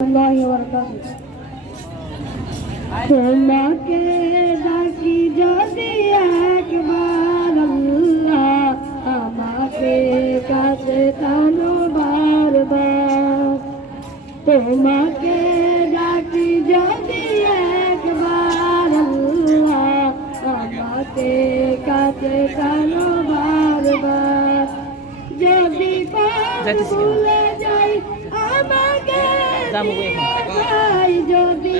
তোমাকে ডাকি যদি একবার আল্লাহ আমাকে কাছে টানো বারবার। তোমাকে ডাকি যদি একবার আল্লাহ আমাকে কাছে টানো বারবার। যদি ভুলে যাই আমাকে যদি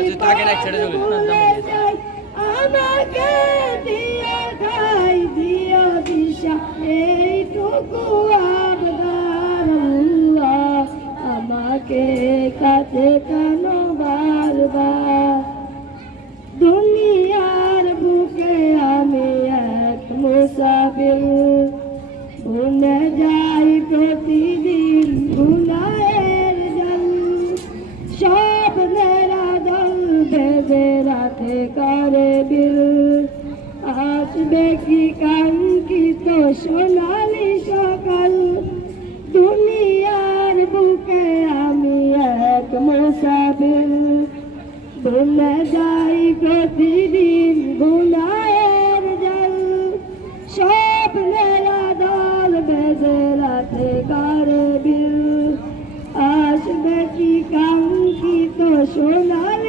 ভুলে যাই আমাকে দিও খাই দিও দিশা এইটুকু আবদার আল্লাহ আমাকে কাছে টানো বারবার। দুনিয়ার বুকে আমি এক মুসাফির, ভুলে যাই প্রতিদিন গুনাহের জাল। স্বপ্নের দল বেঁধে রাতে করে বিল, আসবে কি কাঙ্ক্ষিত সোনালি সকাল। দুনিয়ার বুকে আমি এক মুসাফির, ভুলে যাই প্রতিদিন গুনাহের জাল। স্বপ্নের দল বেঁধে রাতে করে বিল, আসবে কি কাঙ্ক্ষিত সোনালি